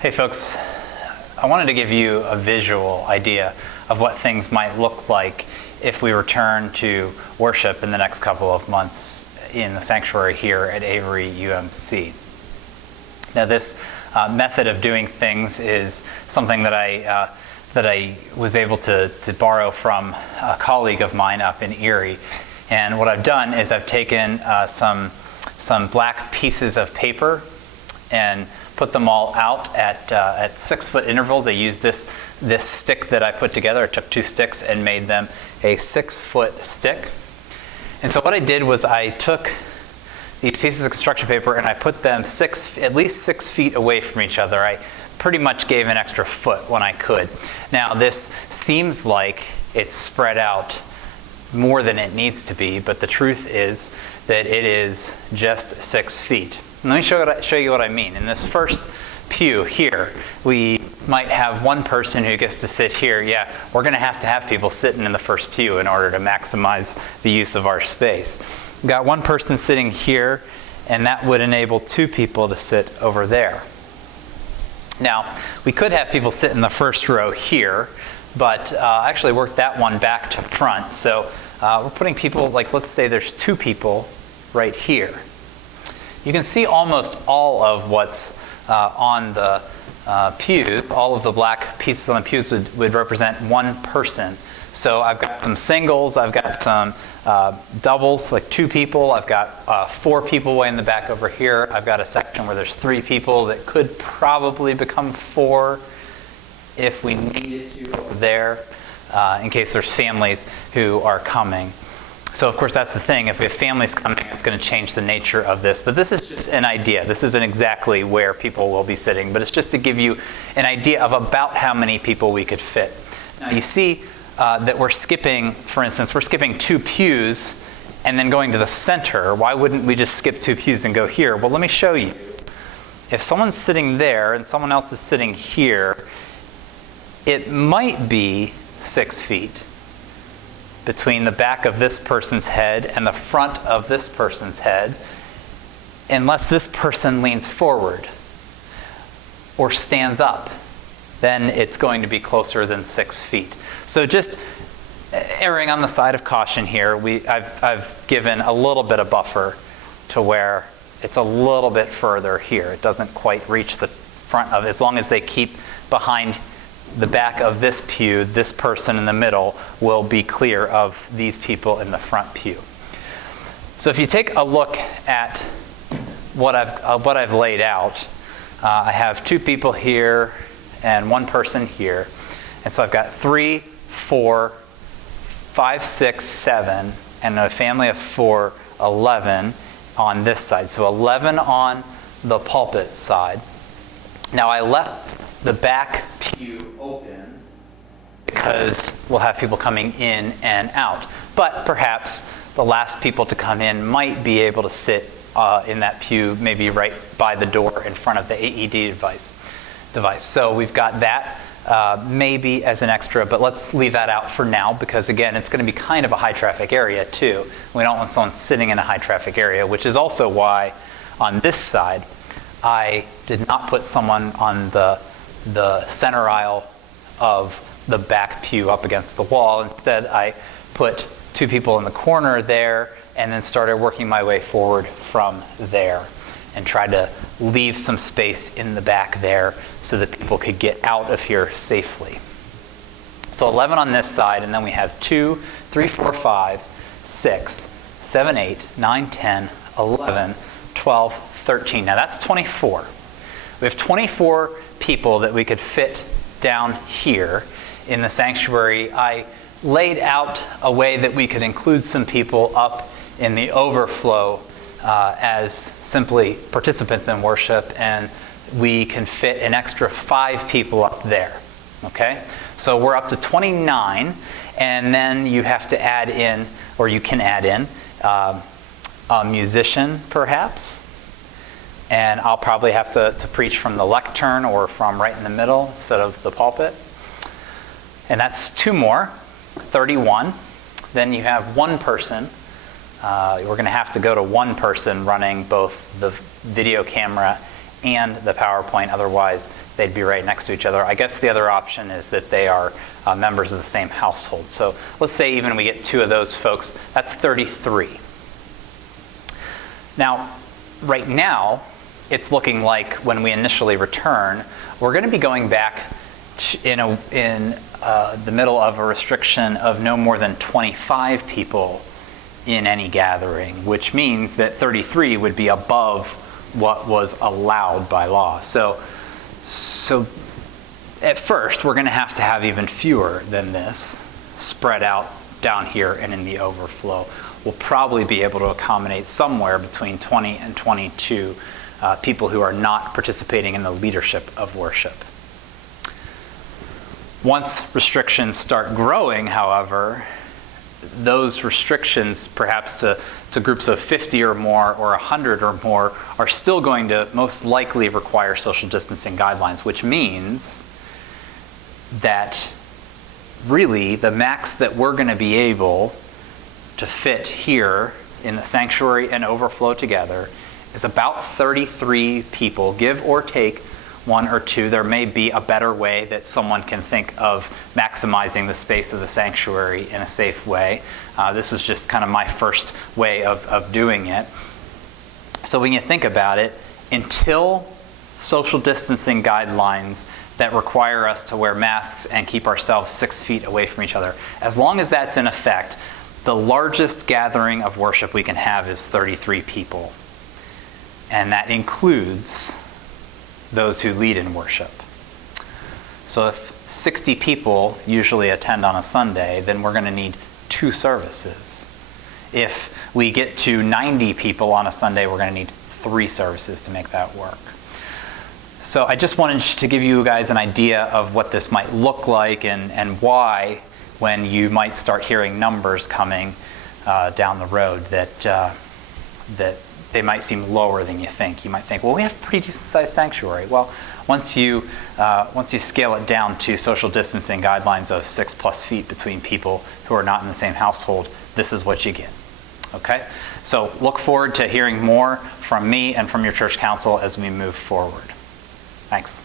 Hey folks, I wanted to give you a visual idea of what things might look like if we return to worship in the next couple of months in the sanctuary here at Avery UMC. Now this method of doing things is something that I was able to borrow from a colleague of mine up in Erie. And what I've done is I've taken some black pieces of paper and put them all out at 6-foot intervals. I used this stick that I put together. I took 2 sticks and made them a 6-foot stick. And so what I did was I took these pieces of construction paper and I put them at least 6 feet away from each other. I pretty much gave an extra foot when I could. Now this seems like it's spread out more than it needs to be, but the truth is that it is just 6 feet. Let me show you what I mean. In this first pew here, we might have one person who gets to sit here. Yeah, we're going to have people sitting in the first pew in order to maximize the use of our space. We've got one person sitting here, and that would enable 2 people to sit over there. Now, we could have people sit in the first row here, but I actually worked that one back to front. So we're putting people, like let's say there's 2 people right here. You can see almost all of what's on the pew. All of the black pieces on the pews would represent one person. So I've got some singles, I've got some doubles, like 2 people. I've got 4 people way in the back over here. I've got a section where there's 3 people that could probably become 4 if we needed to over there, in case there's families who are coming. So of course that's the thing, if we have families coming, it's going to change the nature of this. But this is just an idea. This isn't exactly where people will be sitting, but it's just to give you an idea of about how many people we could fit. Now you see that we're skipping, for instance, we're skipping 2 pews and then going to the center. Why wouldn't we just skip 2 pews and go here? Well, let me show you. If someone's sitting there and someone else is sitting here, it might be 6 feet between the back of this person's head and the front of this person's head, unless this person leans forward or stands up, then it's going to be closer than 6 feet. So just erring on the side of caution here, I've given a little bit of buffer to where it's a little bit further here. It doesn't quite reach the front of it. As long as they keep behind the back of this pew, this person in the middle will be clear of these people in the front pew. So if you take a look at what I've laid out, I have 2 people here and 1 person here. And so I've got 3, 4, 5, 6, 7, and a family of 4, 11 on this side. So 11 on the pulpit side. Now I left the back pew open because we'll have people coming in and out. But perhaps the last people to come in might be able to sit in that pew, maybe right by the door in front of the AED device. So we've got that maybe as an extra, but let's leave that out for now because again, it's going to be kind of a high traffic area too. We don't want someone sitting in a high traffic area, which is also why on this side, I did not put someone on the center aisle of the back pew up against the wall. Instead, I put 2 people in the corner there and then started working my way forward from there and tried to leave some space in the back there so that people could get out of here safely. So 11 on this side, and then we have 2, 3, 4, 5, 6, 7, 8, 9, 10, 11, 12, 13. Now that's 24. We have 24 people that we could fit down here in the sanctuary. I laid out a way that we could include some people up in the overflow as simply participants in worship, and we can fit an extra 5 people up there. Okay? So we're up to 29, and then you have to add in, or you can add in, a musician perhaps. And I'll probably have to preach from the lectern or from right in the middle instead of the pulpit. And that's 2 more, 31. Then you have 1 person. We're going to have to go to 1 person running both the video camera and the PowerPoint. Otherwise, they'd be right next to each other. I guess the other option is that they are members of the same household. So let's say even we get 2 of those folks, that's 33. Now, right now, it's looking like when we initially return, we're going to be going back in the middle of a restriction of no more than 25 people in any gathering, which means that 33 would be above what was allowed by law. So at first, we're going to have even fewer than this spread out down here and in the overflow. We'll probably be able to accommodate somewhere between 20 and 22 people who are not participating in the leadership of worship. Once restrictions start growing, however, those restrictions, perhaps to groups of 50 or more or 100 or more, are still going to most likely require social distancing guidelines, which means that really the max that we're going to be able to fit here in the sanctuary and overflow together is about 33 people, give or take 1 or 2. There may be a better way that someone can think of maximizing the space of the sanctuary in a safe way. This is just kind of my first way of doing it. So when you think about it, until social distancing guidelines that require us to wear masks and keep ourselves 6 feet away from each other, as long as that's in effect, the largest gathering of worship we can have is 33 people. And that includes those who lead in worship. So if 60 people usually attend on a Sunday, then we're going to need 2 services. If we get to 90 people on a Sunday, we're going to need 3 services to make that work. So I just wanted to give you guys an idea of what this might look like and why, when you might start hearing numbers coming down the road, that they might seem lower than you think. You might think, well, we have a pretty decent sized sanctuary. Well, once you scale it down to social distancing guidelines of 6+ feet between people who are not in the same household, this is what you get. Okay? So look forward to hearing more from me and from your church council as we move forward. Thanks.